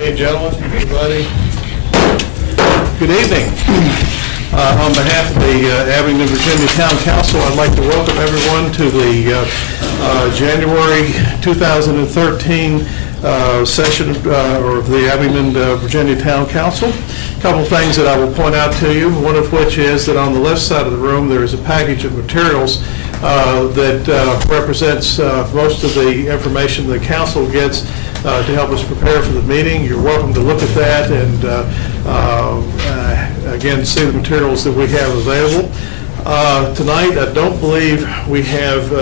Hey, gentlemen, everybody. Good evening. On behalf of the Abingdon, Virginia Town Council, I'd like to welcome everyone to the January 2013 session of the Abingdon, Virginia Town Council. A couple of things that I will point out to you, one of which is that on the left side of the room there is a package of materials that represents most of the information the council gets to help us prepare for the meeting. You're welcome to look at that and again see the materials that we have available. Tonight I don't believe we have,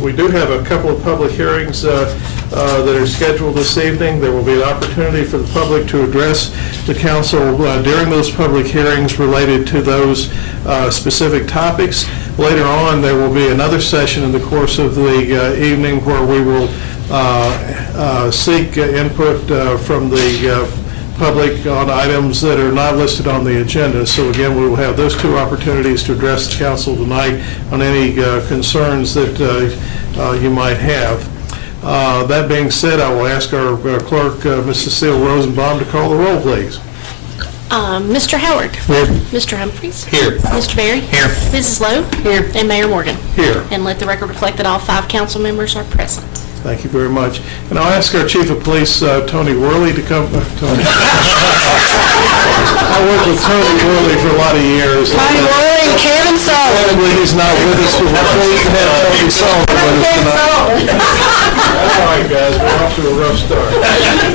we do have a couple of public hearings that are scheduled this evening. There will be an opportunity for the public to address the council during those public hearings related to those specific topics. Later on there will be another session in the course of the evening where we will seek input from the public on items that are not listed on the agenda. So again, we will have those two opportunities to address the council tonight on any concerns that you might have. That being said, I will ask our clerk, Ms. Cecile Rosenbaum, to call the roll, please. Mr. Howard. Here. Mr. Humphries. Here. Mr. Berry. Here. Mrs. Lowe. Here. And Mayor Morgan. Here. And let the record reflect that all 5 council members are present. Thank you very much. And I'll ask our Chief of Police, Tony Worley, to come. Tony. I worked with Tony Worley for a lot of years. Tony Worley and Kevin Sullivan. Probably he's not with us, but we're pleased to have Tony Sullivan with us tonight. All right, guys, we're off to a rough start.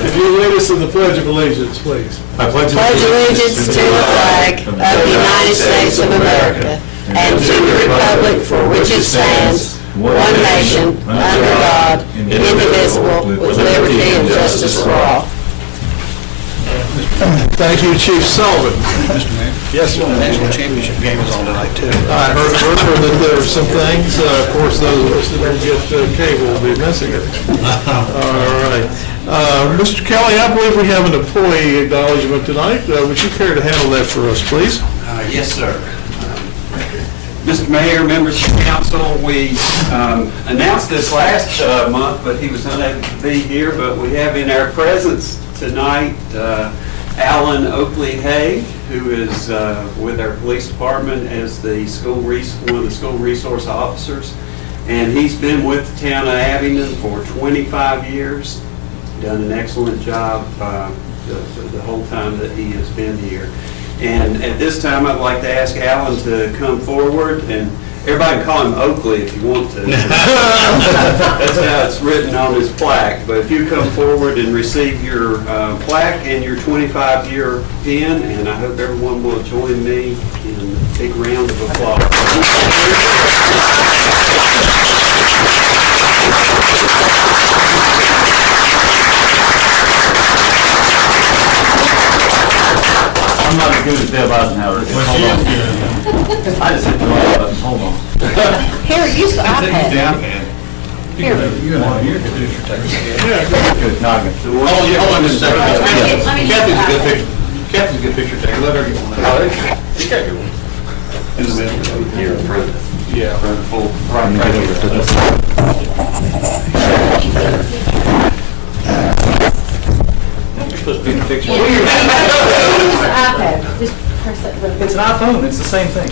If you lead us in the Pledge of Allegiance, please. I pledge allegiance to the flag of the United States of America and to the republic for which it stands, one nation, under God, indivisible, with liberty and justice for all. Thank you, Chief Sullivan. Mr. Mayor? Yes, sir. The national championship game is on tonight, too. I heard that there were some things. Of course, those of us that don't get cable will be missing it. All right. Mr. Kelly, I believe we have an employee acknowledgement tonight. Would you care to handle that for us, please? Yes, sir. Mr. Mayor, members of the council, we announced this last month, but he was unable to be here. But we have in our presence tonight Alan Oakley-Hay, who is with our police department as the one of the school resource officers. And he's been with the town of Abingdon for 25 years, done an excellent job the whole time that he has been here. And at this time, I'd like to ask Alan to come forward, and everybody can call him Oakley if you want to. That's how it's written on his plaque. But if you come forward and receive your plaque and your 25-year pin, and I hope everyone will join me in a big round of applause. I'm not as good as Deb Eisenhower. I just hit the wrong button. Hold on. Harry, use the iPad. You're going to do your text. Good. Now I can. Oh, yeah, hold on just a second. Kathy's a good picture. Kathy's a good picture taker. Let her get one. You got your one. In the middle, here in front. Yeah. Full. Right over to this side. You're supposed to be in the picture. Use the iPad. Just press that button. It's an iPhone. It's the same thing.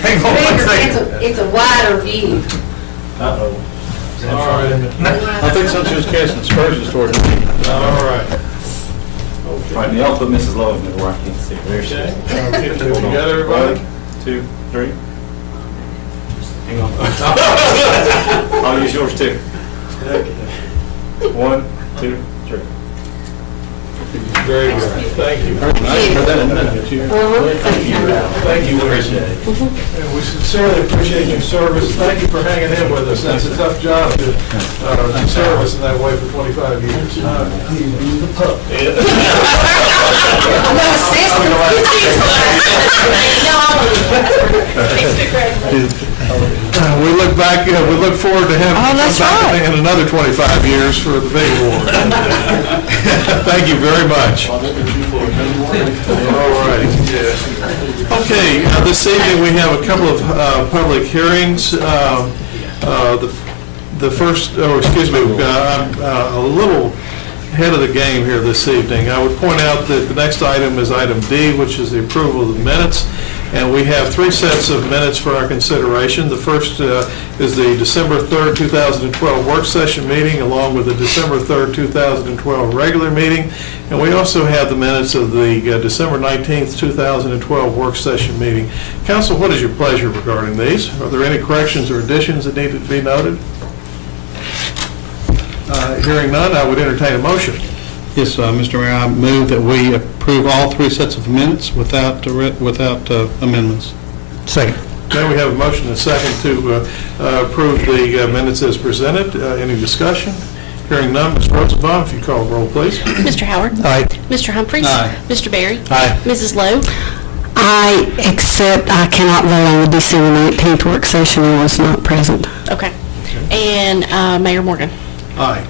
Hang on one second. It's a wider view. Uh-oh. All right. I think something was casting aspersions toward me. All right. Right, now I'll put Mrs. Lowe in there where I can't see. There she is. Okay. You got everybody? 1, 2, 3. Hang on. I'll use yours too. 1, 2, 3. Very good. Thank you. Thank you. Appreciate it. And we sincerely appreciate your service. Thank you for hanging in with us. That's a tough job to serve us in that way for 25 years. We look back, we look forward to having you come back in another 25 years for the big award. Thank you very much. All right. Okay, this evening we have a couple of public hearings. The first, I'm a little ahead of the game here this evening. I would point out that the next item is item D, which is the approval of the minutes. And we have 3 sets of minutes for our consideration. The first is the December 3rd, 2012 work session meeting, along with the December 3rd, 2012 regular meeting. And we also have the minutes of the December 19th, 2012 work session meeting. Council, what is your pleasure regarding these? Are there any corrections or additions that need to be noted? Hearing none, I would entertain a motion. Yes, Mr. Mayor, I move that we approve all 3 sets of minutes without amendments. Second. Then we have a motion and a second to approve the minutes as presented. Any discussion? Hearing none, Ms. Rosenbaum, if you call the roll, please. Mr. Howard? Aye. Mr. Humphries? Aye. Mr. Berry? Aye. Mrs. Lowe? I accept I cannot vote on the December 19th work session. I was not present. Okay. And Mayor Morgan? Aye.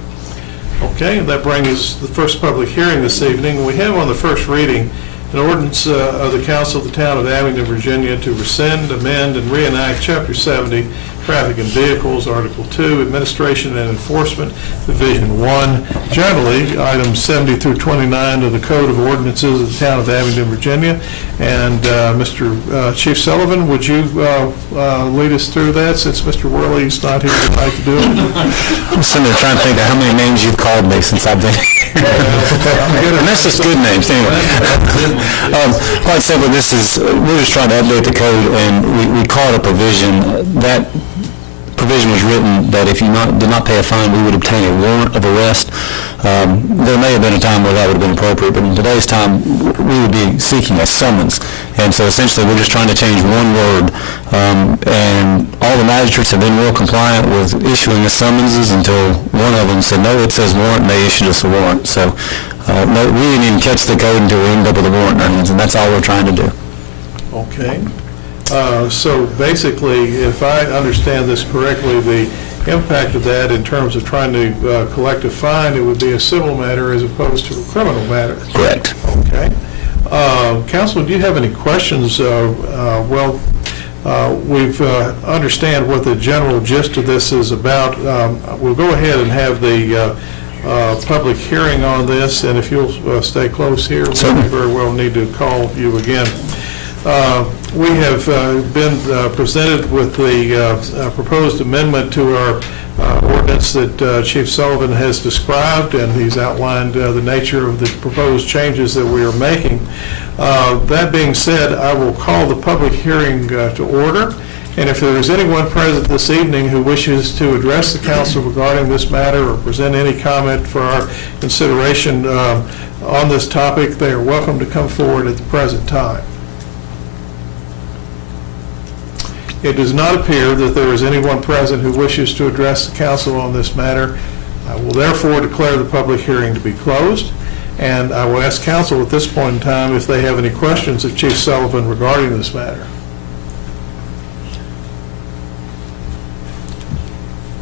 Okay, and that brings us to the first public hearing this evening. We have on the first reading an ordinance of the Council of the Town of Abingdon, Virginia, to rescind, amend, and reenact Chapter 70, Traffic and Vehicles, Article 2, Administration and Enforcement, Division 1, generally, items 70 through 29 of the Code of Ordinances of the Town of Abingdon, Virginia. And Mr. Chief Sullivan, would you lead us through that, since Mr. Worley's not here tonight to do it? I'm sitting there trying to think of how many names you've called me since I've been here. And that's just good names, anyway. Quite simply, we're just trying to update the code, and we call it a provision. That provision was written that if you did not pay a fine, we would obtain a warrant of arrest. There may have been a time where that would have been appropriate, but in today's time, we would be seeking a summons. And so essentially, we're just trying to change one word. And all the magistrates have been real compliant with issuing the summonses until one of them said, no, it says warrant, and they issued us a warrant. So no, we didn't even catch the code until we ended up with a warrant in our hands, and that's all we're trying to do. Okay. So basically, if I understand this correctly, the impact of that in terms of trying to collect a fine, it would be a civil matter as opposed to a criminal matter. Correct. Okay. Council, do you have any questions? We've understand what the general gist of this is about. We'll go ahead and have the public hearing on this, and if you'll stay close here, we very well need to call you again. We have been presented with the proposed amendment to our ordinance that Chief Sullivan has described, and he's outlined the nature of the proposed changes that we are making. That being said, I will call the public hearing to order, and if there is anyone present this evening who wishes to address the council regarding this matter or present any comment for our consideration on this topic, they are welcome to come forward at the present time. It does not appear that there is anyone present who wishes to address the council on this matter. I will therefore declare the public hearing to be closed, and I will ask council at this point in time if they have any questions of Chief Sullivan regarding this matter.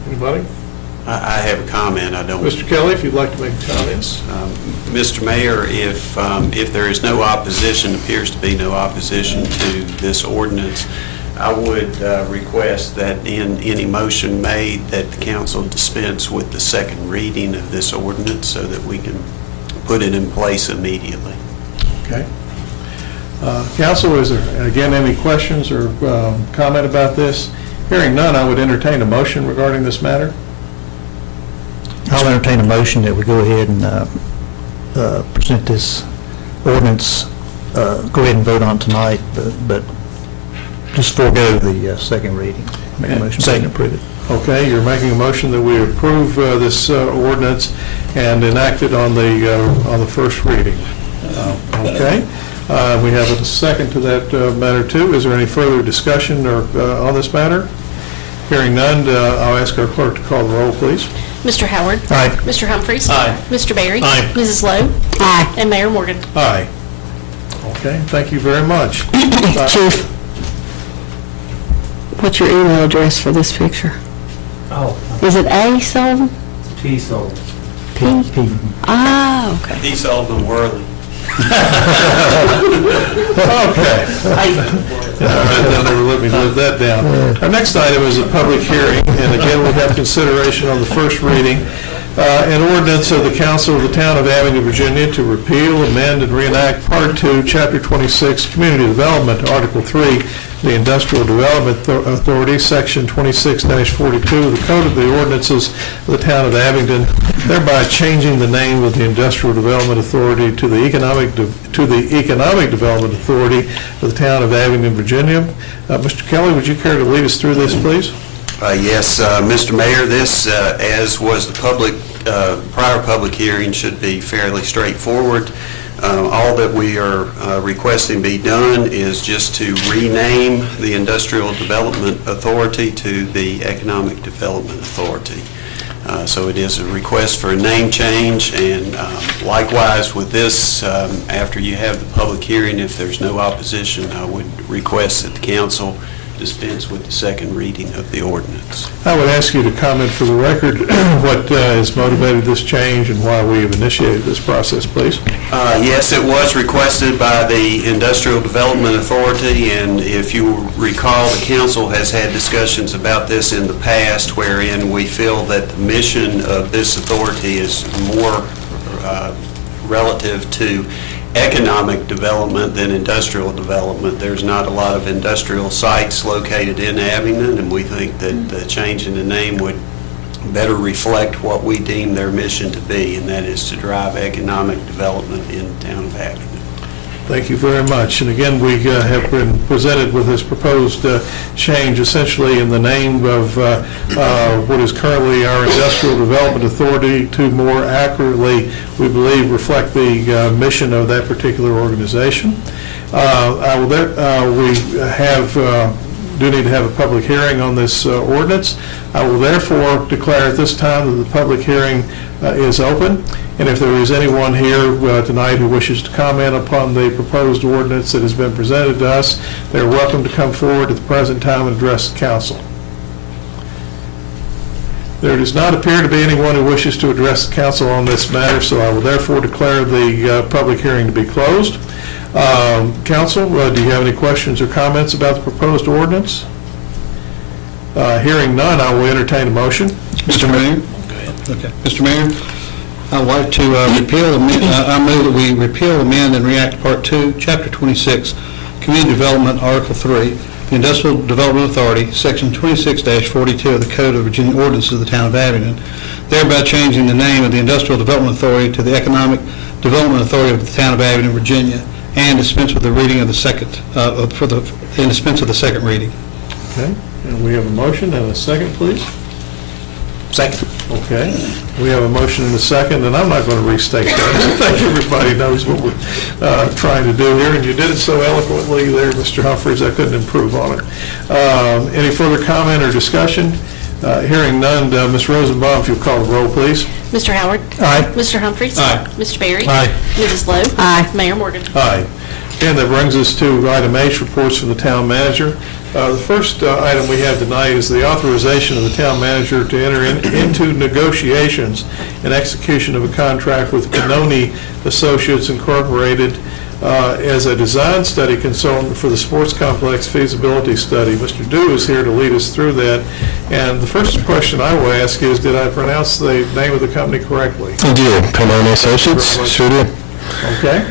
Anybody? I have a comment. I don't. Mr. Kelly, if you'd like to make comments. Mr. Mayor, if there is no opposition, appears to be no opposition to this ordinance, I would request that in any motion made that the council dispense with the second reading of this ordinance so that we can put it in place immediately. Okay. Council, is there, again, any questions or comment about this? Hearing none, I would entertain a motion regarding this matter. I'll entertain a motion that we go ahead and present this ordinance, go ahead and vote on tonight, but just forego the second reading. Make a motion to approve it. Okay, you're making a motion that we approve this ordinance and enact it on the first reading. Okay. We have a second to that matter too. Is there any further discussion or on this matter? Hearing none, I'll ask our clerk to call the roll, please. Mr. Howard? Aye. Mr. Humphries? Aye. Mr. Berry? Aye. Mrs. Lowe? Aye. And Mayor Morgan? Aye. Okay, thank you very much. Chief, what's your email address for this picture? Oh, Is it A. Sullivan? P. Sullivan. P? P. Ah, okay. D. Sullivan Worley. Okay. They'll never let me live that down. Our next item is a public hearing, and again, we have consideration on the first reading An ordinance of the Council of the Town of Abingdon, Virginia to repeal, amend, and reenact Part 2, Chapter 26, Community Development, Article 3, the Industrial Development Authority, Section 26-42 of the Code of the Ordinances of the Town of Abingdon, thereby changing the name of the Industrial Development Authority to the Economic Development Authority of the Town of Abingdon, Virginia. Mr. Kelly, would you care to lead us through this, please? Yes, Mr. Mayor, this, as was the prior public hearing, should be fairly straightforward. All that we are requesting be done is just to rename the Industrial Development Authority to the Economic Development Authority. So it is a request for a name change, and likewise with this, after you have the public hearing, if there's no opposition, I would request that the council dispense with the second reading of the ordinance. I would ask you to comment for the record what has motivated this change and why we have initiated this process, please. Yes, it was requested by the Industrial Development Authority, and if you recall, the council has had discussions about this in the past, wherein we feel that the mission of this authority is more relative to economic development than industrial development. There's not a lot of industrial sites located in Abingdon, and we think that the change in the name would better reflect what we deem their mission to be, and that is to drive economic development in the town of Abingdon. Thank you very much. And again, we have been presented with this proposed change essentially in the name of what is currently our Industrial Development Authority to more accurately, we believe, reflect the mission of that particular organization. We do need to have a public hearing on this ordinance. I will therefore declare at this time that the public hearing is open. And if there is anyone here tonight who wishes to comment upon the proposed ordinance that has been presented to us, they're welcome to come forward at the present time and address the council. There does not appear to be anyone who wishes to address the council on this matter, so I will therefore declare the public hearing to be closed. Council, do you have any questions or comments about the proposed ordinance? Hearing none, I will entertain a motion. Mr. Mayor? Go ahead. Okay. Mr. Mayor, I'd like to repeal, I move that we repeal, amend, and react Part 2, Chapter 26, Community Development, Article 3, the Industrial Development Authority, Section 26-42 of the Code of Virginia Ordinances of the Town of Abingdon, thereby changing the name of the Industrial Development Authority to the Economic Development Authority of the Town of Abingdon, Virginia, and dispense with the reading of the second, dispense with the second reading. Okay, and we have a motion and a second, please. Second. Okay, we have a motion and a second, and I'm not going to restate that. I think everybody knows what we're trying to do here, and you did it so eloquently there, Mr. Humphreys, I couldn't improve on it. Any further comment or discussion? Hearing none, Ms. Rosenbaum, if you'll call the roll, please. Mr. Howard? Aye. Mr. Humphreys? Aye. Mr. Berry? Aye. Mrs. Lowe? Aye. Mayor Morgan? Aye. And that brings us to item H, reports from the town manager. The first item we have tonight is the authorization of the town manager to enter into negotiations and execution of a contract with Canoni Associates Incorporated as a design study consultant for the sports complex feasibility study. Mr. Dew is here to lead us through that. And the first question I will ask is, did I pronounce the name of the company correctly? You did. Canoni Associates, sure did. Okay.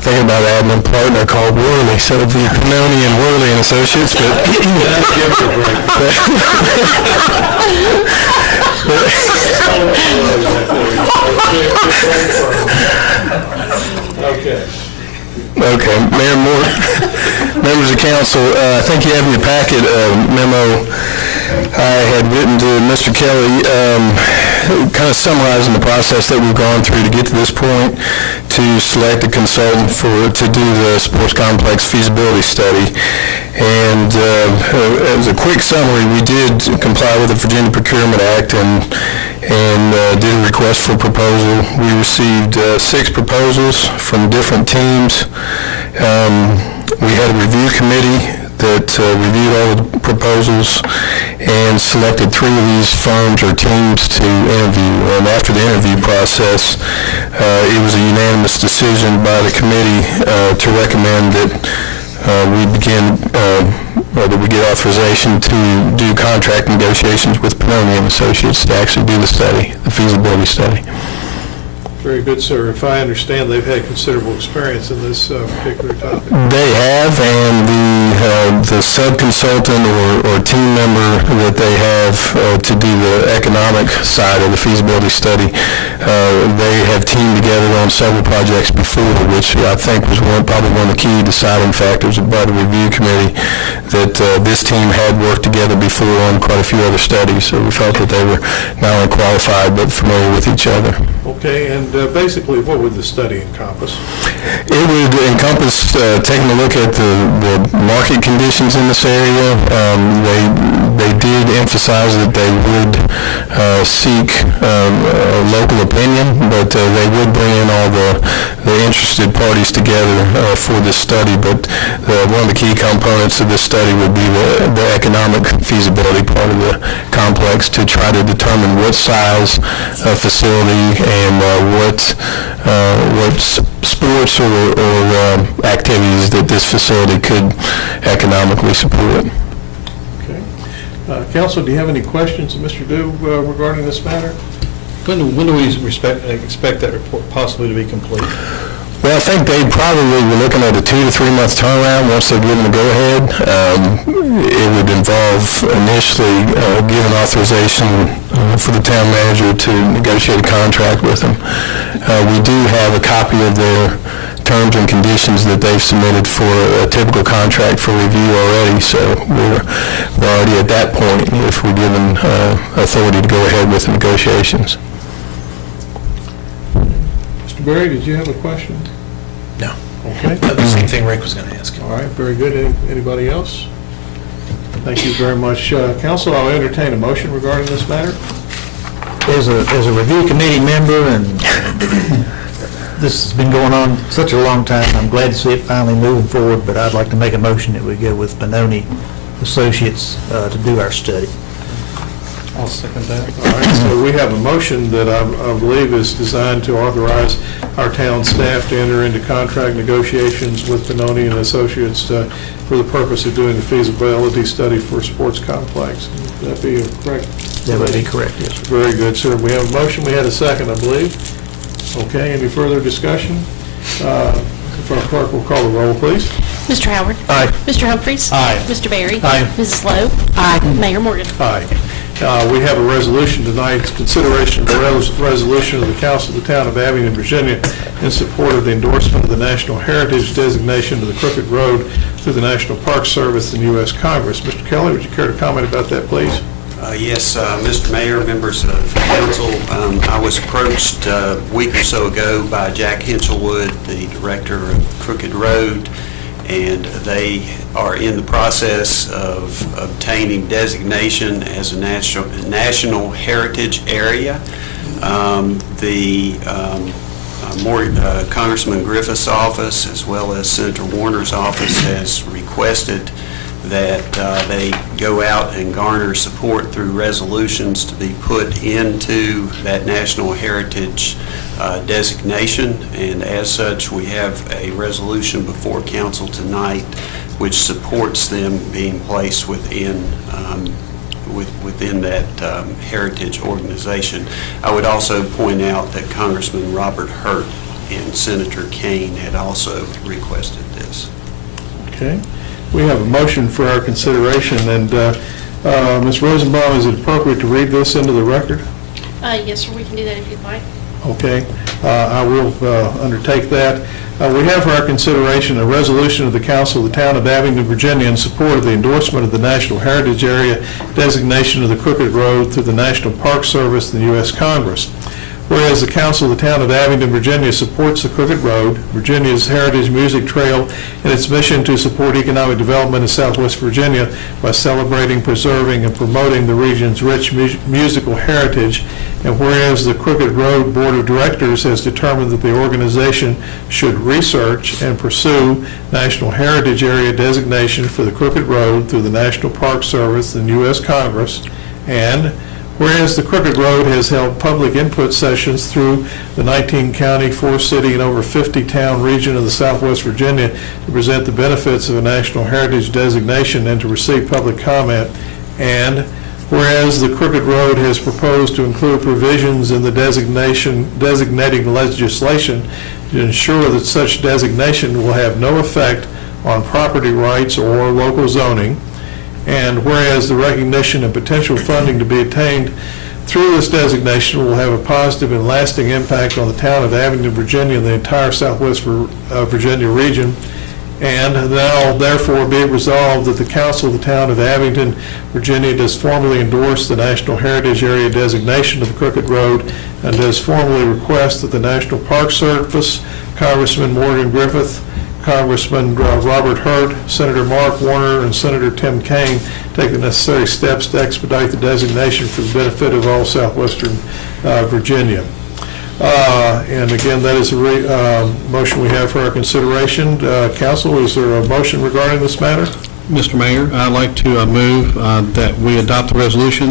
Thinking about adding a partner called Worley, so it'd be Canoni and Worley and Associates, but Give it a break. Okay. Okay, Mayor Moore, members of council, I think you have in your packet a memo I had written to Mr. Kelly, kind of summarizing the process that we've gone through to get to this point to select a consultant to do the sports complex feasibility study. And as a quick summary, we did comply with the Virginia Procurement Act and did a request for proposal. We received 6 proposals from different teams. We had a review committee that reviewed all the proposals and selected 3 of these firms or teams to interview. And after the interview process, it was a unanimous decision by the committee to recommend that we begin or that we get authorization to do contract negotiations with Pennoni and Associates to actually do the study, the feasibility study. Very good, sir. If I understand, they've had considerable experience in this particular topic. They have, and the sub-consultant or team member that they have to do the economic side of the feasibility study, they have teamed together on several projects before, which I think was probably one of the key deciding factors by the review committee, that this team had worked together before on quite a few other studies, so we felt that they were not only qualified but familiar with each other. Okay, and basically, what would the study encompass? It would encompass taking a look at the market conditions in this area. They did emphasize that they would seek a local opinion, but they would bring in all the interested parties together for this study. But one of the key components of this study would be the economic feasibility part of the complex, to try to determine what size facility and what sports or activities that this facility could economically support. Okay. Council, do you have any questions of Mr. Dew regarding this matter? When do we expect that report possibly to be complete? Well, I think they probably were looking at a 2 to 3 month turnaround once they're given the go-ahead. It would involve initially giving authorization for the town manager to negotiate a contract with them. We do have a copy of their terms and conditions that they've submitted for a typical contract for review already, so we're already at that point if we're given authority to go ahead with the negotiations. Mr. Berry, did you have a question? No. Okay. The same thing Rick was going to ask. All right, very good. Anybody else? Thank you very much. Council, I'll entertain a motion regarding this matter. As a review committee member, and this has been going on such a long time, I'm glad to see it finally moving forward, but I'd like to make a motion that we go with Pennoni Associates to do our study. I'll second that. All right, so we have a motion that I believe is designed to authorize our town staff to enter into contract negotiations with Pennoni and Associates for the purpose of doing the feasibility study for a sports complex. Would that be correct? That would be correct, yes. Very good, sir. We have a motion. We had a second, I believe. Okay, any further discussion? If our clerk will call the roll, please. Mr. Howard? Aye. Mr. Humphries? Aye. Mr. Berry? Aye. Mrs. Lowe? Aye. Mayor Morgan? Aye. We have a resolution tonight, consideration of the resolution of the Council of the Town of Abingdon, Virginia, in support of the endorsement of the National Heritage designation of the Crooked Road through the National Park Service and U.S. Congress. Mr. Kelly, would you care to comment about that, please? Yes, Mr. Mayor, members of council, I was approached a week or so ago by Jack Henselwood, the director of Crooked Road, and they are in the process of obtaining designation as a national heritage area. Congressman Griffith's office, as well as Senator Warner's office, has requested that they go out and garner support through resolutions to be put into that national heritage designation, and as such we have a resolution before council tonight which supports them being placed within that heritage organization. I would also point out that Congressman Robert Hurt and Senator Kane had also requested this. Okay. We have a motion for our consideration, and Ms. Rosenbaum, is it appropriate to read this into the record? Yes, sir, we can do that if you'd like. Okay, I will undertake that. We have for our consideration a resolution of the Council of the Town of Abingdon, Virginia, in support of the endorsement of the National Heritage Area designation of the Crooked Road through the National Park Service and the U.S. Congress. Whereas the Council of the Town of Abingdon, Virginia supports the Crooked Road, Virginia's heritage music trail, and its mission to support economic development in Southwest Virginia by celebrating, preserving, and promoting the region's rich musical heritage. And whereas the Crooked Road Board of Directors has determined that the organization should research and pursue National Heritage Area designation for the Crooked Road through the National Park Service and U.S. Congress, and whereas the Crooked Road has held public input sessions through the 19-county, 4-city, and over 50-town region of the Southwest Virginia to present the benefits of a National Heritage designation and to receive public comment, and whereas the Crooked Road has proposed to include provisions in the designating legislation to ensure that such designation will have no effect on property rights or local zoning, and whereas the recognition and potential funding to be attained through this designation will have a positive and lasting impact on the town of Abingdon, Virginia, and the entire Southwest Virginia region, and now therefore be it resolved that the Council of the Town of Abingdon, Virginia does formally endorse the National Heritage Area designation of the Crooked Road and does formally request that the National Park Service, Congressman Morgan Griffith, Congressman Robert Hurt, Senator Mark Warner, and Senator Tim Kaine take the necessary steps to expedite the designation for the benefit of all southwestern Virginia. And again, that is a motion we have for our consideration. Council, is there a motion regarding this matter? Mr. Mayor, I'd like to move that we adopt the resolution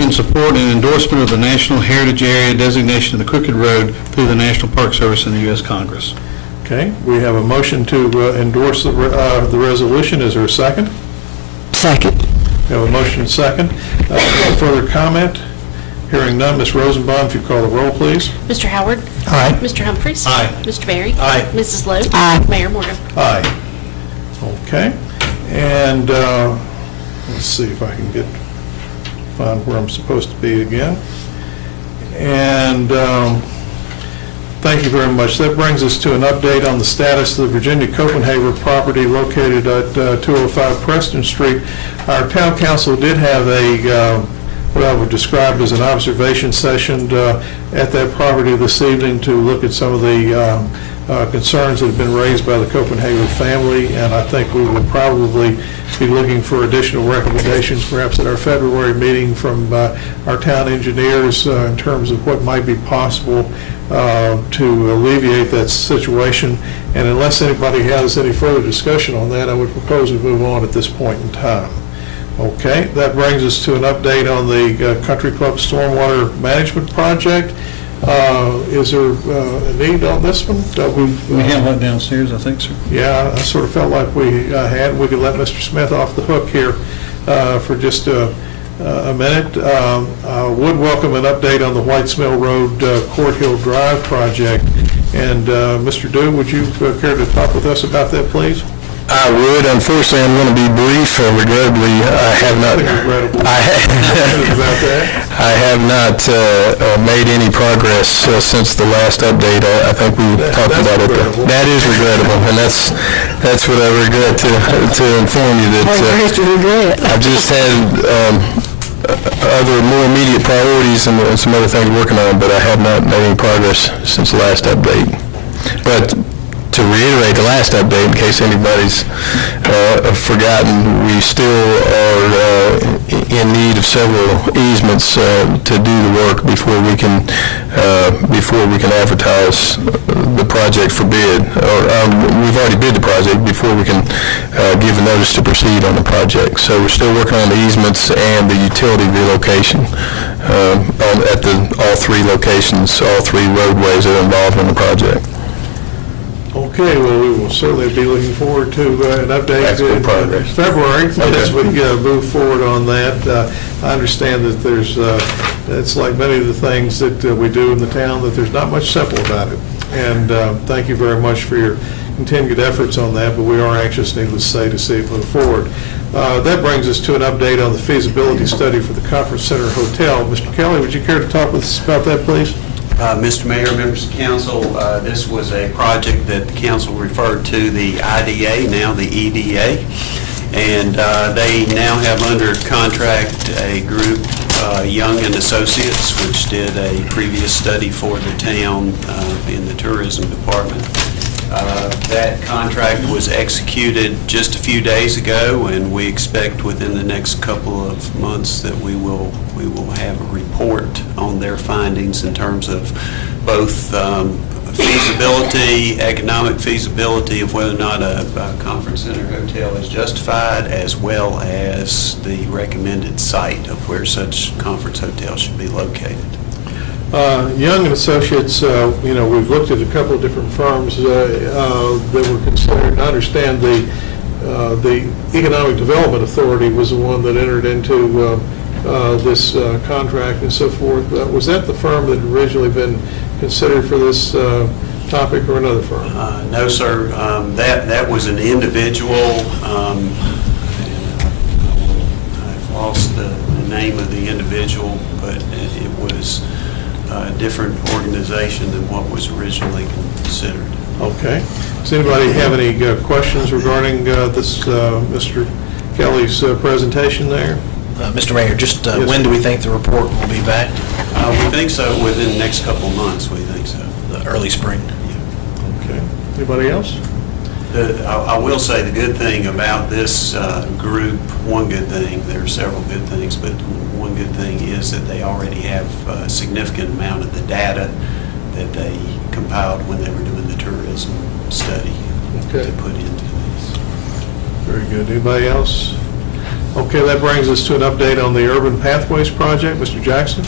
in support and endorsement of the National Heritage Area designation of the Crooked Road through the National Park Service and the U.S. Congress. Okay, we have a motion to endorse the resolution. Is there a second? Second. We have a motion and second. No further comment? Hearing none, Ms. Rosenbaum, if you call the roll, please. Mr. Howard? Aye. Mr. Humphries? Aye. Mr. Berry? Aye. Mrs. Lowe? Aye. Mayor Morgan? Aye. Okay, and let's see if I can find where I'm supposed to be again. And thank you very much. That brings us to an update on the status of the Virginia Copenhagen property located at 205 Preston Street. Our town council did have what I would describe as an observation session at that property this evening to look at some of the concerns that have been raised by the Copenhagen family, and I think we will probably be looking for additional recommendations perhaps at our February meeting from our town engineers in terms of what might be possible to alleviate that situation. And unless anybody has any further discussion on that, I would propose we move on at this point in time. Okay, that brings us to an update on the Country Club Stormwater Management Project. Is there a need on this one? We have one downstairs, I think, sir. Yeah, I sort of felt like we had. We could let Mr. Smith off the hook here for just a minute. I would welcome an update on the Whites Mill Road Court Hill Drive project. And Mr. Dew, would you care to talk with us about that, please? I would. Unfortunately, I'm going to be brief. Regrettably, I have not. I have not made any progress since the last update. I think we talked about it. That is regrettable, and that's what I regret to inform you that I've just had other more immediate priorities and some other things working on, but I have not made any progress since the last update. But to reiterate the last update, in case anybody's forgotten, we still are in need of several easements to do the work before we can advertise the project for bid. We've already bid the project before we can give a notice to proceed on the project. So we're still working on the easements and the utility relocation at all three locations, all three roadways that are involved in the project. Okay, well, we will certainly be looking forward to an update in February as we move forward on that. I understand that there's, it's like many of the things that we do in the town, that there's not much simple about it. And thank you very much for your continued efforts on that, but we are anxious, needless to say, to see it move forward. That brings us to an update on the feasibility study for the Conference Center Hotel. Mr. Kelly, would you care to talk with us about that, please? Mr. Mayor, members of council, this was a project that the council referred to the IDA, now the EDA, and they now have under contract a group, Young and Associates, which did a previous study for the town in the tourism department. That contract was executed just a few days ago, and we expect within the next couple of months that we will have a report on their findings in terms of both feasibility, economic feasibility of whether or not a conference center hotel is justified, as well as the recommended site of where such conference hotel should be located. Young and Associates, we've looked at a couple of different firms that were considered. I understand the Economic Development Authority was the one that entered into this contract and so forth. Was that the firm that had originally been considered for this topic, or another firm? No, sir. That was an individual. I've lost the name of the individual, but it was a different organization than what was originally considered. Okay. Does anybody have any questions regarding this Mr. Kelly's presentation there? Mr. Mayor, just Yes. when do we think the report will be back? We think so within the next couple of months, we think so. The early spring? Okay. Anybody else? I will say the good thing about this group, one good thing, there are several good things, but one good thing is that they already have a significant amount of the data that they compiled when they were doing the tourism study Okay. to put into this. Very good. Anybody else? Okay, that brings us to an update on the Urban Pathways Project. Mr. Jackson?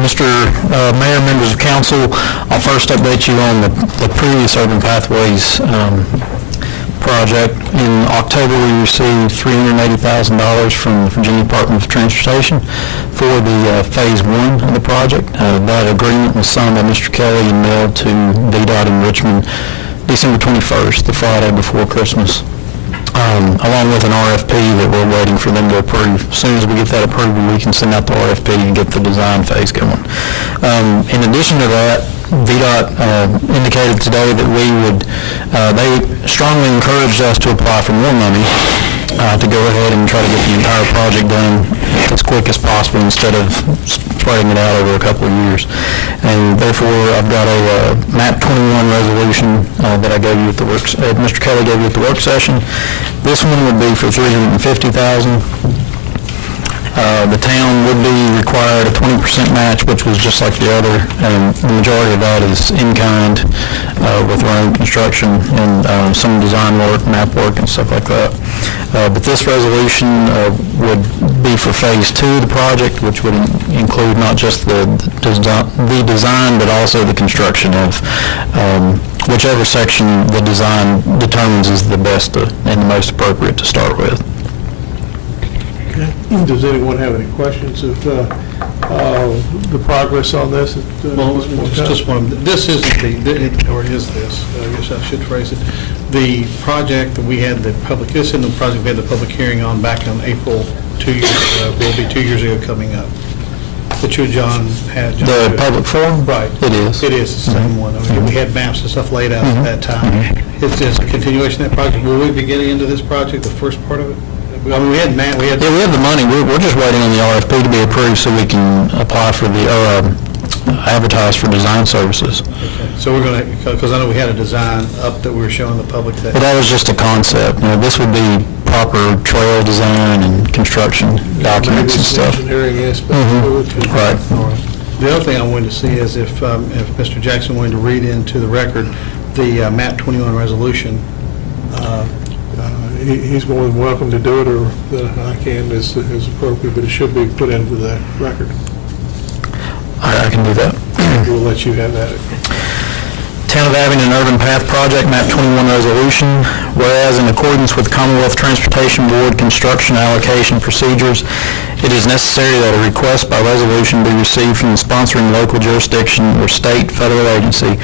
Mr. Mayor, members of council, I'll first update you on the previous Urban Pathways project. In October, we received $380,000 from the Virginia Department of Transportation for the Phase 1 of the project. That agreement was signed by Mr. Kelly and mailed to VDOT in Richmond December 21st, the Friday before Christmas, along with an RFP that we're waiting for them to approve. As soon as we get that approved, we can send out the RFP and get the design phase going. In addition to that, VDOT indicated today that they strongly encouraged us to apply for more money to go ahead and try to get the entire project done as quick as possible instead of spreading it out over a couple of years. And therefore, I've got a MAP 21 resolution that I gave you at the Mr. Kelly gave you at the work session. This one would be for $350,000. The town would be required a 20% match, which was just like the other, and the majority of that is in kind with road construction and some design work, map work, and stuff like that. But this resolution would be for Phase 2 of the project, which would include not just the design, but also the construction of whichever section the design determines is the best and the most appropriate to start with. Okay. Does anyone have any questions of the progress on this? Well, just one. This isn't or is this? I guess I should phrase it. The project that we had the public. This isn't the project we had the public hearing on back in April 2 years ago. Will be 2 years ago coming up. That you and John had. The public forum? Right. It is. It is the same one. I mean, we had maps and stuff laid out at that time. It's just a continuation of that project. Will we be getting into this project, the first part of it? I mean, we had Yeah, we have the money. We're just waiting on the RFP to be approved so we can apply for the, advertise for design services. Okay. So we're going to, because I know we had a design up that we were showing the public that. But that was just a concept. This would be proper trail design and construction documents and stuff. Engineering aspect to it. Right. All right. The other thing I wanted to see is if Mr. Jackson wanted to read into the record the MAP 21 resolution. He's more than welcome to do it, or I can as appropriate, but it should be put into the record. I can do that. We'll let you have that. Town of Abingdon Urban Path Project, MAP 21 resolution, whereas in accordance with Commonwealth Transportation Board construction allocation procedures, it is necessary that a request by resolution be received from the sponsoring local jurisdiction or state federal agency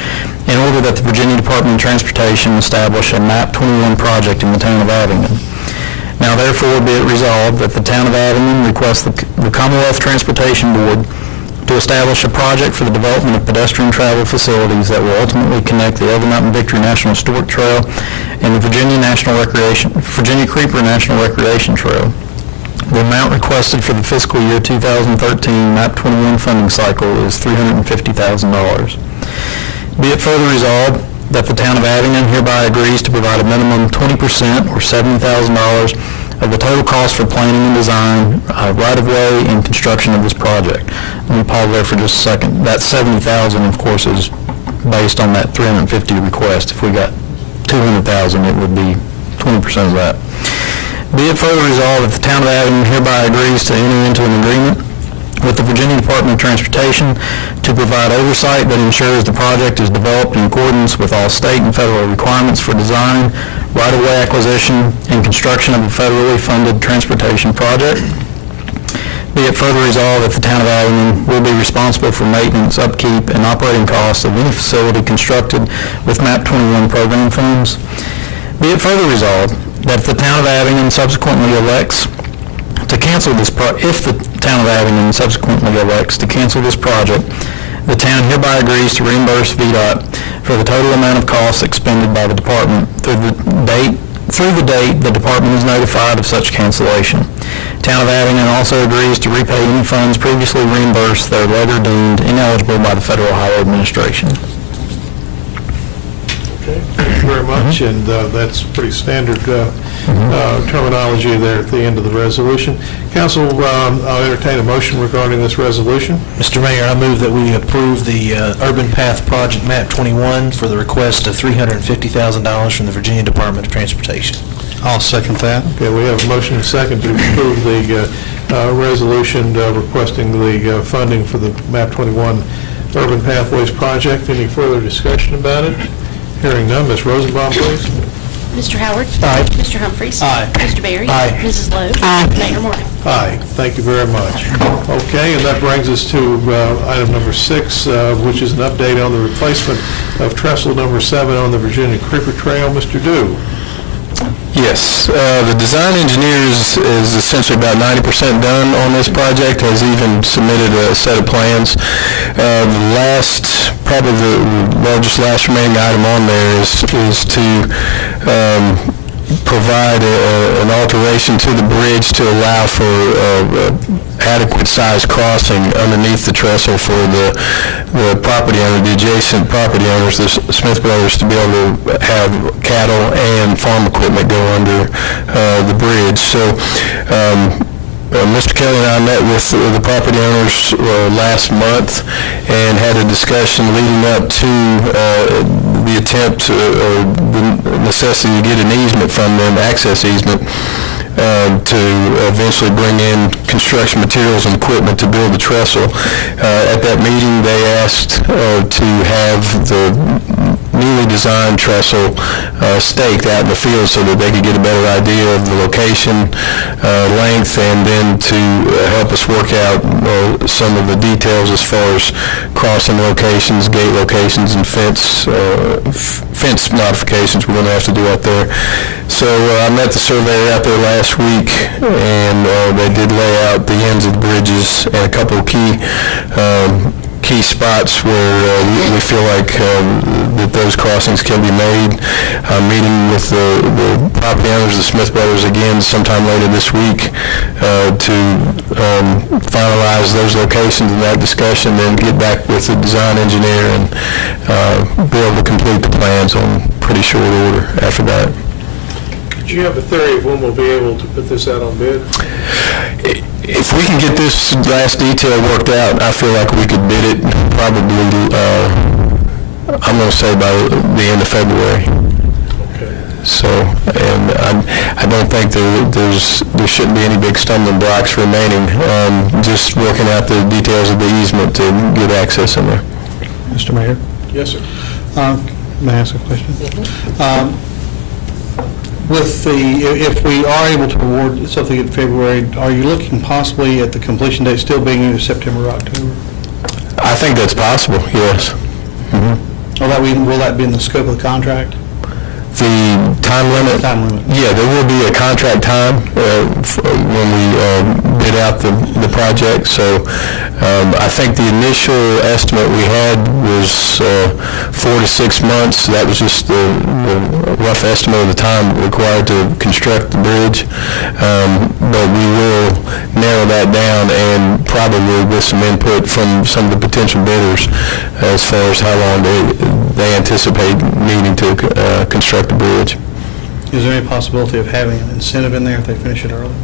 in order that the Virginia Department of Transportation establish a MAP 21 project in the town of Abingdon. Now therefore be it resolved that the town of Abingdon requests the Commonwealth Transportation Board to establish a project for the development of pedestrian travel facilities that will ultimately connect the Over Mountain Victory National Historic Trail and the Virginia Creeper National Recreation Trail. The amount requested for the fiscal year 2013 MAP 21 funding cycle is $350,000. Be it further resolved that the town of Abingdon hereby agrees to provide a minimum 20% or $70,000 of the total cost for planning and design, right-of-way, and construction of this project. Let me pause there for just a second. That $70,000, of course, is based on that 350 request. If we got 200,000, it would be 20% of that. Be it further resolved that the town of Abingdon hereby agrees to enter into an agreement with the Virginia Department of Transportation to provide oversight that ensures the project is developed in accordance with all state and federal requirements for design, right-of-way acquisition, and construction of a federally funded transportation project. Be it further resolved that the town of Abingdon will be responsible for maintenance, upkeep, and operating costs of any facility constructed with MAP 21 program funds. Be it further resolved that if the town of Abingdon subsequently elects to cancel this if the town of Abingdon subsequently elects to cancel this project, the town hereby agrees to reimburse VDOT for the total amount of costs expended by the department through the date the department is notified of such cancellation. Town of Abingdon also agrees to repay any funds previously reimbursed that are later deemed ineligible by the Federal Highway Administration. Okay, thank you very much, and that's pretty standard terminology there at the end of the resolution. Council, I'll entertain a motion regarding this resolution. Mr. Mayor, I move that we approve the Urban Path Project MAP 21 for the request of $350,000 from the Virginia Department of Transportation. I'll second that. Okay, we have a motion and a second to approve the resolution requesting the funding for the MAP 21 Urban Pathways Project. Any further discussion about it? Hearing none, Ms. Rosenbaum, please. Mr. Howard? Aye. Mr. Humphries? Aye. Mr. Berry? Aye. Mrs. Lowe? Aye. Mayor Morgan? Aye, thank you very much. Okay, and that brings us to item number 6, which is an update on the replacement of trestle number 7 on the Virginia Creeper Trail. Mr. Dew. Yes, the design engineer is essentially about 90% done on this project, has even submitted a set of plans. Probably the largest last remaining item on there is to provide an alteration to the bridge to allow for adequate size crossing underneath the trestle for the property owner, the adjacent property owners, the Smith brothers, to be able to have cattle and farm equipment go under the bridge. So Mr. Kelly and I met with the property owners last month and had a discussion leading up to the attempt or the necessity to get an easement from them, access easement, to eventually bring in construction materials and equipment to build the trestle. At that meeting, they asked to have the newly designed trestle staked out in the field so that they could get a better idea of the location, length, and then to help us work out some of the details as far as crossing locations, gate locations, and fence modifications we're going to have to do out there. So I met the surveyor out there last week, and they did lay out the ends of the bridges and a couple of key spots where we feel like that those crossings can be made. I'm meeting with the property owners, the Smith brothers, again sometime later this week to finalize those locations in that discussion, then get back with the design engineer and be able to complete the plans on pretty short order after that. Do you have a theory of when we'll be able to put this out on bid? If we can get this last detail worked out, I feel like we could bid it probably, I'm going to say by the end of February. Okay. So, and I don't think there shouldn't be any big stumbling blocks remaining. Just working out the details of the easement to get access in there. Mr. Mayor? Yes, sir. May I ask a question? If we are able to award something in February, are you looking possibly at the completion date still being in September or October? I think that's possible, yes. Mm-hmm. Will that be in the scope of the contract? The time limit? Time limit. Yeah, there will be a contract time when we bid out the project. So I think the initial estimate we had was 4 to 6 months. That was just the rough estimate of the time required to construct the bridge. But we will narrow that down, and probably with some input from some of the potential bidders as far as how long they anticipate needing to construct the bridge. Is there any possibility of having an incentive in there if they finish it early?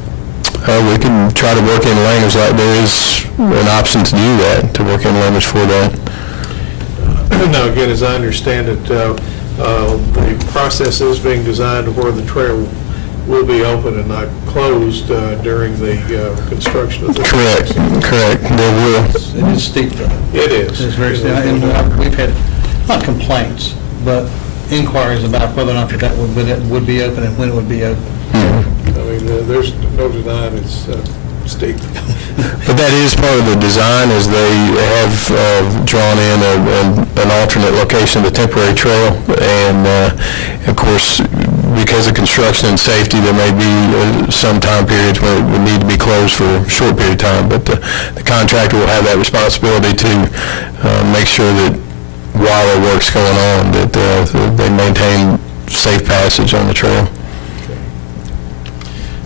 We can try to work in language like there is an option to do that, to work in language for that. Now, again, as I understand it, the process is being designed where the trail will be open and not closed during the construction of the... Correct. There will. It is steep, though. It is. It's very steep. And we've had, not complaints, but inquiries about whether or not that would be open and when it would be open. I mean, there's no denying it's steep. But that is part of the design, is they have drawn in an alternate location of the temporary trail. And of course, because of construction and safety, there may be some time periods where it would need to be closed for a short period of time. But the contractor will have that responsibility to make sure that while the work's going on, that they maintain safe passage on the trail.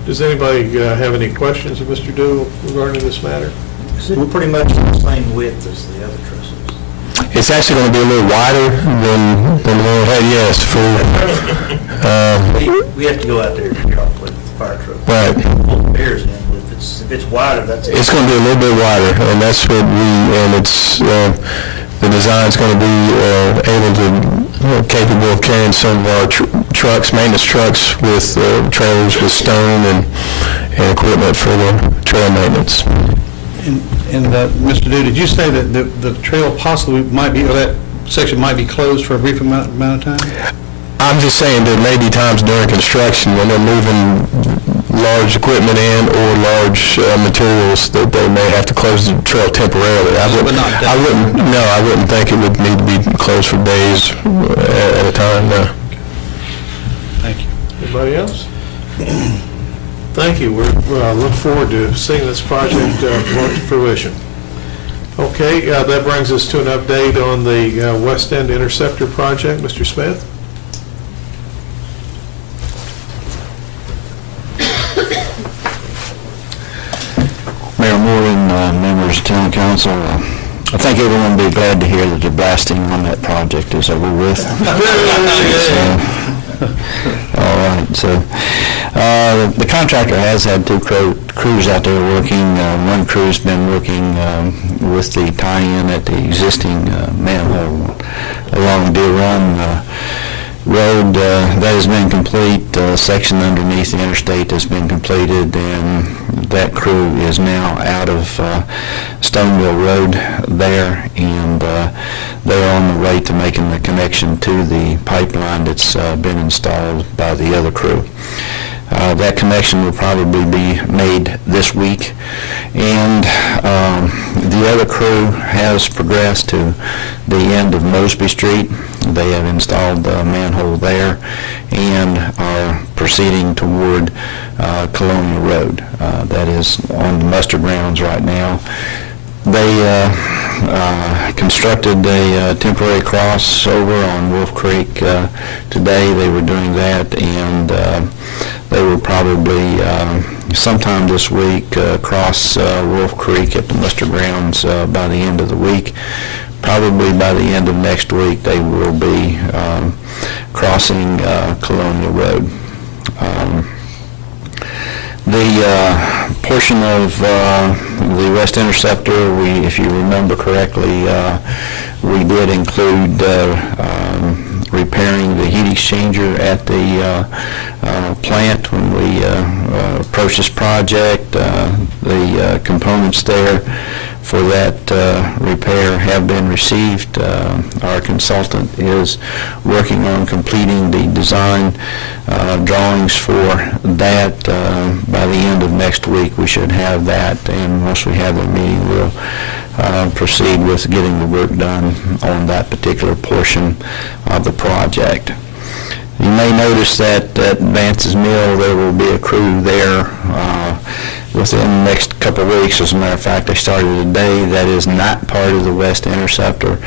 Does anybody have any questions of Mr. Dew regarding this matter? Is it pretty much the same width as the other trestles? It's actually going to be a little wider than the one we had, yes. We have to go out there and try to put the fire truck. Right. Pull the bears in, but if it's wider, that's it. It's going to be a little bit wider, and that's what it's, the design's going to be able to, capable of carrying some of our trucks, maintenance trucks with trailers with stone and equipment for the trail maintenance. And Mr. Dew, did you say that the trail possibly might be, or that section might be closed for a brief amount of time? I'm just saying there may be times during construction when they're moving large equipment in or large materials that they may have to close the trail temporarily. I wouldn't think it would need to be closed for days at a time, no. Thank you. Anybody else? Thank you. We look forward to seeing this project brought to fruition. Okay, that brings us to an update on the West End Interceptor project. Mr. Smith? Mayor Moore and members of Town Council, I think everyone will be glad to hear that the blasting on that project is over with. All right, so the contractor has had two crews out there working. One crew's been working with the tie-in at the existing manhole along Deer Run Road. That has been complete. Section underneath the interstate has been completed, and that crew is now out of Stoneville Road there, and they're on the way to making the connection to the pipeline that's been installed by the other crew. That connection will probably be made this week, and the other crew has progressed to the end of Mosby Street. They have installed the manhole there and are proceeding toward Colonial Road. That is on the muster grounds right now. They constructed a temporary crossover on Wolf Creek today. They were doing that, and they will probably sometime this week cross Wolf Creek at the muster grounds by the end of the week. Probably by the end of next week they will be crossing Colonial Road. The portion of the West Interceptor, if you remember correctly, we did include repairing the heat exchanger at the plant when we approached this project. The components there for that repair have been received. Our consultant is working on completing the design drawings for that. By the end of next week we should have that, and once we have the meeting we'll proceed with getting the work done on that particular portion of the project. You may notice that at Vance's Mill there will be a crew there within the next couple of weeks. As a matter of fact, they started today. That is not part of the West Interceptor,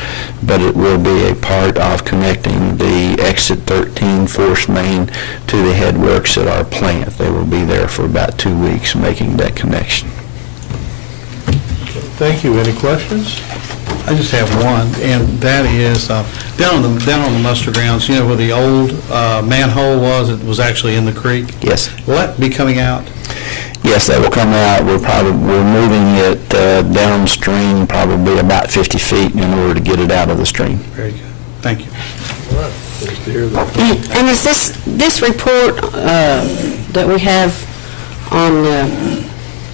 but it will be a part of connecting the Exit 13 force main to the headworks at our plant. They will be there for about 2 weeks making that connection. Thank you. Any questions? I just have one, and that is, Down on the muster grounds, where the old manhole was, it was actually in the creek? Yes. Will that be coming out? Yes, that will come out. We're moving it downstream probably about 50 feet in order to get it out of the stream. Very good. Thank you. All right, pleased to hear that. And is this report that we have on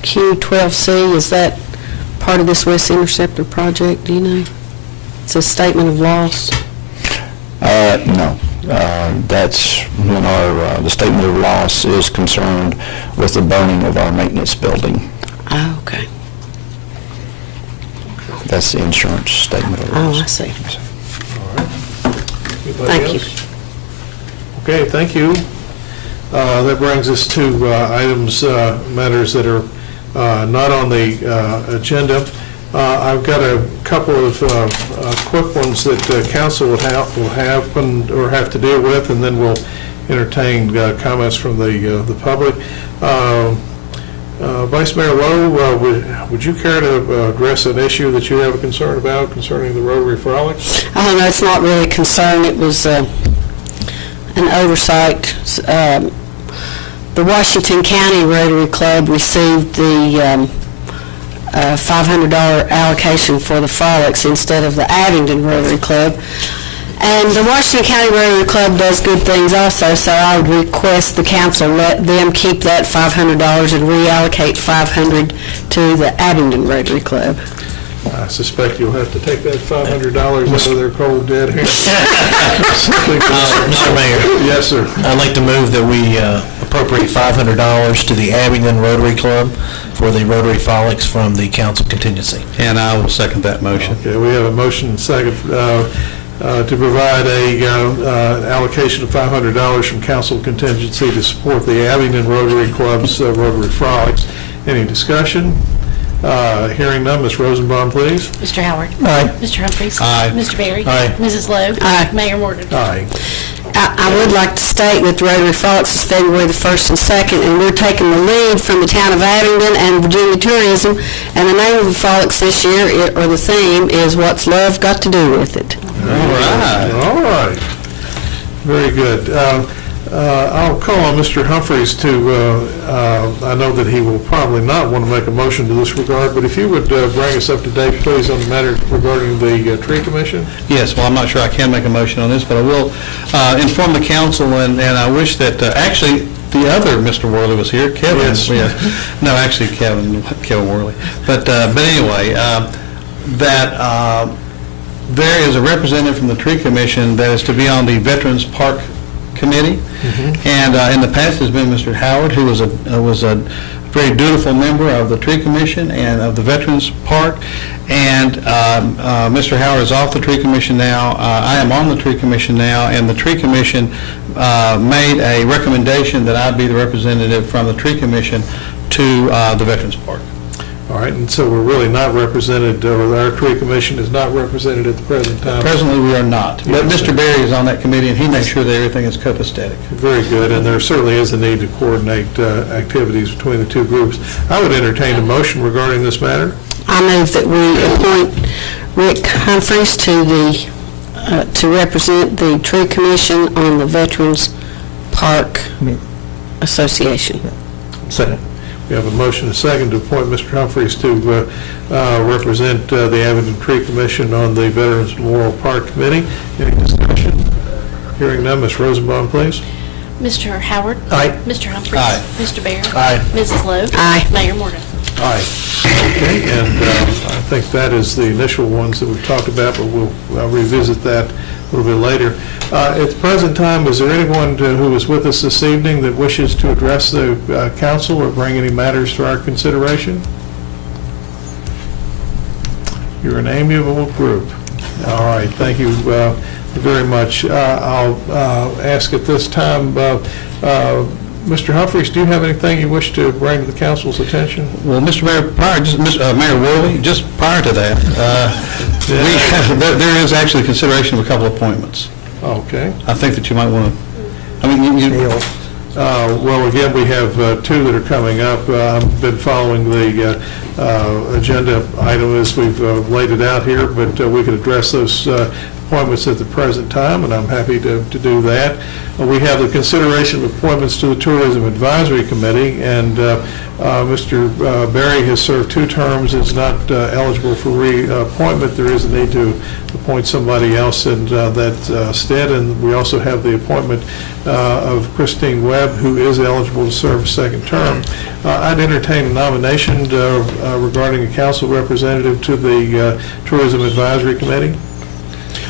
Q12C, is that part of this West Interceptor project, do you know? It's a statement of loss? No. That's when the statement of loss is concerned with the burning of our maintenance building. Oh, okay. That's the insurance statement of loss. Oh, I see. Anybody Thank you. else? Okay, thank you. That brings us to matters that are not on the agenda. I've got a couple of quick ones that council will have or have to deal with, and then we'll entertain comments from the public. Vice Mayor Lowe, would you care to address an issue that you have a concern about concerning the Rotary Frolics? Oh, no, it's not really a concern. It was an oversight. The Washington County Rotary Club received the $500 allocation for the frolics instead of the Abingdon Rotary Club. And the Washington County Rotary Club does good things also, so I would request the council let them keep that $500 and reallocate $500 to the Abingdon Rotary Club. I suspect you'll have to take that $500 out of their cold dead hands. Mr. Mayor. Yes, sir. I'd like to move that we appropriate $500 to the Abingdon Rotary Club for the Rotary Frolics from the council contingency. And I will second that motion. Okay, we have a motion and second to provide a allocation of $500 from council contingency to support the Abingdon Rotary Club's Rotary Frolics. Any discussion? Hearing none, Ms. Rosenbaum, please. Mr. Howard. Aye. Mr. Humphries. Aye. Mr. Berry. Aye. Mrs. Lowe. Aye. Mayor Morgan. Aye. I would like to state that the Rotary Frolics is February the 1st and 2nd, and we're taking the lead from the town of Abingdon and Virginia Tourism, and the name of the Frolics this year, or the theme, is What's Love Got to Do with It? All right. Very good. I'll call on Mr. Humphries to, I know that he will probably not want to make a motion to this regard, but if you would bring us up to date, please, on the matter regarding the tree commission. Yes, well, I'm not sure I can make a motion on this, but I will inform the council, and I wish that, actually, the other Mr. Worley was here, Kevin. Yes. No, actually, Kevin Worley. But anyway, that there is a representative from the tree commission that is to be on the Veterans Park Committee, and in the past has been Mr. Howard, who was a very dutiful member of the Tree Commission and of the Veterans Park, and Mr. Howard is off the Tree Commission now. I am on the Tree Commission now, and the Tree Commission made a recommendation that I be the representative from the Tree Commission to the Veterans Park. All right, and so we're really not represented, or our tree commission is not represented at the present time. Presently, we are not, but Mr. Berry is on that committee, and he makes sure that everything is copacetic. Very good, and there certainly is a need to coordinate activities between the two groups. I would entertain a motion regarding this matter. I move that we appoint Rick Humphries to represent the Tree Commission on the Veterans Park Association. Second. We have a motion and a second to appoint Mr. Humphries to represent the Abingdon Tree Commission on the Veterans Memorial Park Committee. Any discussion? Hearing none, Ms. Rosenbaum, please. Mr. Howard. Aye. Mr. Humphries. Aye. Mr. Berry. Aye. Mrs. Lowe. Aye. Mayor Morgan. Aye. Okay, and I think that is the initial ones that we've talked about, but we'll revisit that a little bit later. At the present time, is there anyone who is with us this evening that wishes to address the council or bring any matters to our consideration? You're an amiable group. All right, thank you very much. I'll ask at this time, Mr. Humphries, do you have anything you wish to bring to the council's attention? Well, Mr. Mayor, Mayor Worley, just prior to that, there is actually consideration of a couple of appointments. Okay. I think that you might want to, I mean, Well, again, we have two that are coming up. I've been following the agenda item as we've laid it out here, but we could address those appointments at the present time, and I'm happy to do that. We have the consideration of appointments to the Tourism Advisory Committee, and Mr. Berry has served 2 terms, is not eligible for reappointment. There is a need to appoint somebody else in that stead, and we also have the appointment of Christine Webb, who is eligible to serve a 2nd term. I'd entertain a nomination regarding a council representative to the Tourism Advisory Committee.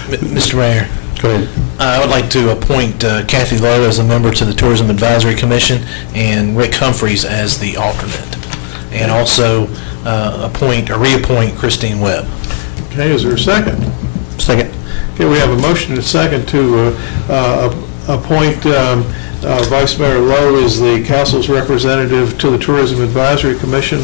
Mr. Mayor, Go ahead. I would like to appoint Kathy Lowe as a member to the Tourism Advisory Commission and Rick Humphreys as the alternate, and also appoint or reappoint Christine Webb. Okay, is there a second? Second. Okay, we have a motion and a second to appoint Vice Mayor Lowe as the council's representative to the Tourism Advisory Commission,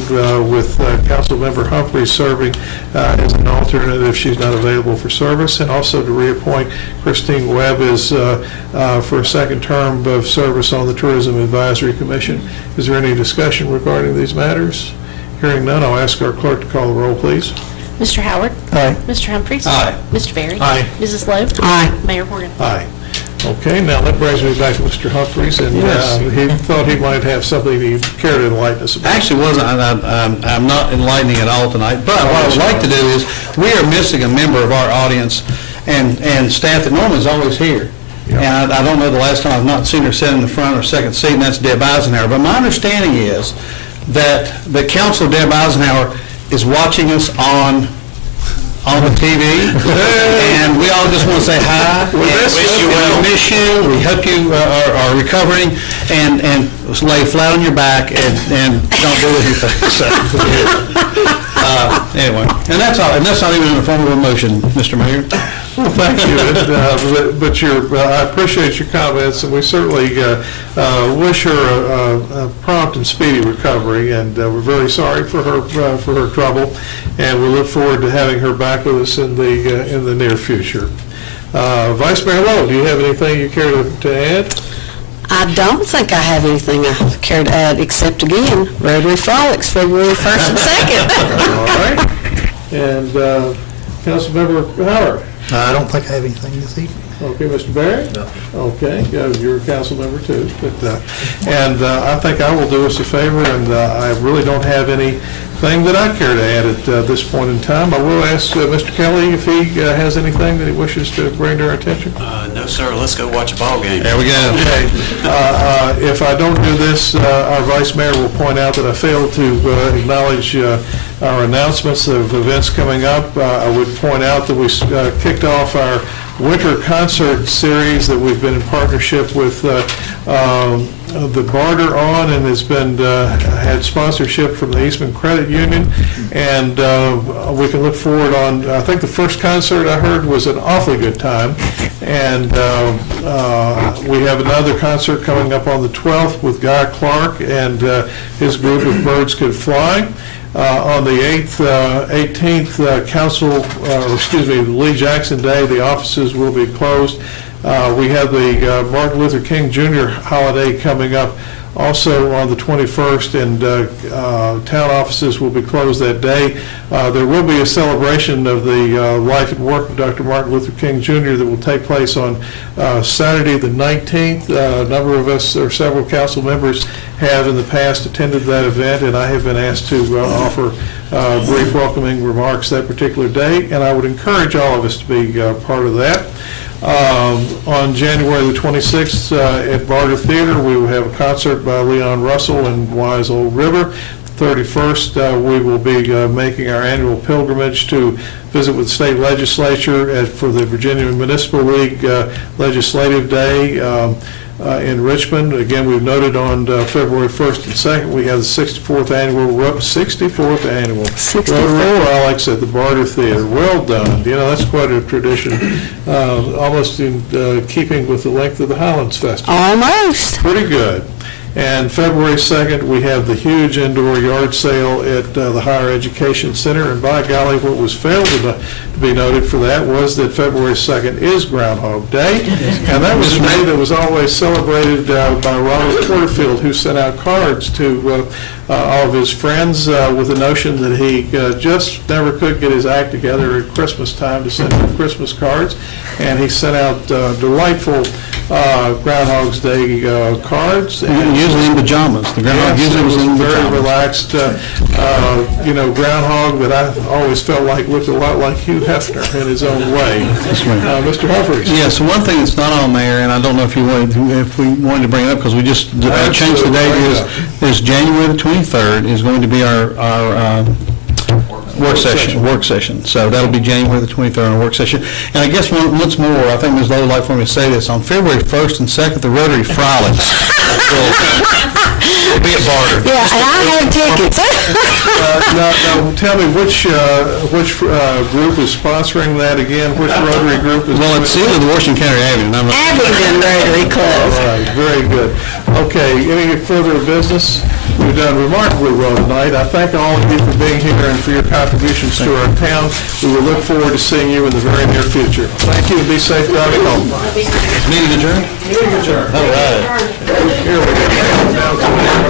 with Councilmember Humphreys serving as an alternate if she's not available for service, and also to reappoint Christine Webb as for a 2nd term of service on the Tourism Advisory Commission. Is there any discussion regarding these matters? Hearing none, I'll ask our clerk to call the roll, please. Mr. Howard? Aye. Mr. Humphries? Aye. Mr. Berry? Aye. Mrs. Lowe? Aye. Mayor Horgan? Aye. Okay, now that brings me back to Mr. Humphries, and he thought he might have something he'd care to enlighten us about. Actually, I'm not enlightening at all tonight, but what I would like to do is, we are missing a member of our audience and staff that normally is always here. And I don't know the last time I've not seen her sit in the front or 2nd seat, and that's Deb Eisenhower. But my understanding is that Councilor Deb Eisenhower is watching us on the TV, and we all just want to say hi. We miss you. We hope you are recovering, and lay flat on your back and don't do anything. So, anyway, and that's all. And that's not even in the form of a motion, Mr. Mayor. Well, thank you. But I appreciate your comments, and we certainly wish her a prompt and speedy recovery. And we're very sorry for her trouble, and we look forward to having her back with us in the near future. Vice Mayor Lowe, do you have anything you care to add? I don't think I have anything I care to add, except again, Rotary Frolics, February 1st and 2nd. All right. And Councilmember Howard? I don't think I have anything this evening. Okay, Mr. Barry? No. Okay, you're a council member too. But, and I think I will do us a favor, and I really don't have anything that I care to add at this point in time. I will ask Mr. Kelly if he has anything that he wishes to bring to our attention. No, sir. Let's go watch a ball game. There we go. Okay. If I don't do this, our Vice Mayor will point out that I failed to acknowledge our announcements of events coming up. I would point out that we kicked off our winter concert series that we've been in partnership with the Barter on, and has been had sponsorship from the Eastman Credit Union, and we can look forward on. I think the first concert I heard was an awfully good time, and we have another concert coming up on the 12th with Guy Clark and his group of Birds Could Fly. On the 18th, Lee Jackson Day, the offices will be closed. We have the Martin Luther King Jr. holiday coming up also on the 21st, and town offices will be closed that day. There will be a celebration of the life and work of Dr. Martin Luther King Jr. that will take place on Saturday the 19th. A number of us, or several council members, have in the past attended that event, and I have been asked to offer brief welcoming remarks that particular day, and I would encourage all of us to be part of that. On January the 26th at Barter Theater, we will have a concert by Leon Russell and Wise Old River. The 31st, we will be making our annual pilgrimage to visit with the state legislature for the Virginia Municipal League Legislative Day in Richmond. Again, we've noted on February 1st and 2nd, we have the 64th annual Rotary Frolics at the Barter Theater. Well done. You know, that's quite a tradition, almost in keeping with the length of the Highlands Festival. Almost. Pretty good. And February 2nd, we have the huge indoor yard sale at the Higher Education Center. And by golly, what was failed to be noted for that was that February 2nd is Groundhog Day. And that was a day that was always celebrated by Robert Porterfield, who sent out cards to all of his friends with the notion that he just never could get his act together at Christmas time to send them Christmas cards. And he sent out delightful Groundhog's Day cards. And usually in pajamas. The groundhog usually was in very pajamas. relaxed, groundhog that I always felt like looked a lot like Hugh Hefner in his own way. Mr. Humphries. Yeah, so one thing that's not on there, and I don't know if we wanted to bring it up, because we just changed the date, is January the 23rd is going to be our work session. So that'll be January the 23rd, our work session. And I guess once more, I think Ms. Lowe would like for me to say this, on February 1st and 2nd, the Rotary Frolics will be at Barter. Yeah, and I have tickets. Now, tell me, which group is sponsoring that again? Which Rotary group is? Well, it's either the Washington County or Abingdon. Abingdon Rotary Club. All right, very good. Okay, any further business? We've done remarkably well tonight. I thank all of you for being here and for your contributions to our town. We will look forward to seeing you in the very near future. Thank you, and be safe driving home. Meeting adjourned? Meeting adjourned. All right. Here we go.